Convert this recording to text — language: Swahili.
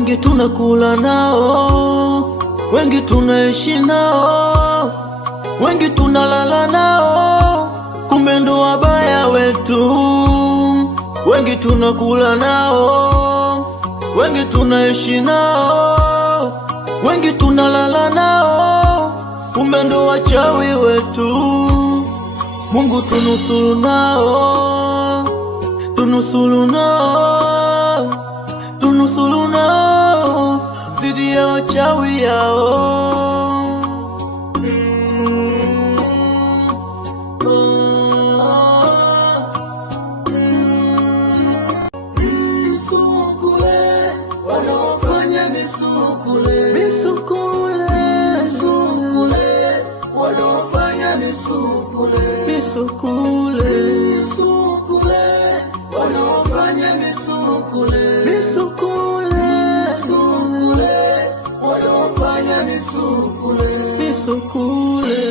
wengi tunakula nao, wengi tunaishi nao, wengi tunalala nao, kumbe ndo wabaya wetu. Wengi tunakula nao, wengi tunaishi nao, wengi tunalala nao, kumbe ndo wachawi wetu. Mungu tunusuru nao, tunusuru nao, tunusuru nao dhidi ya wachawi yao. Misukule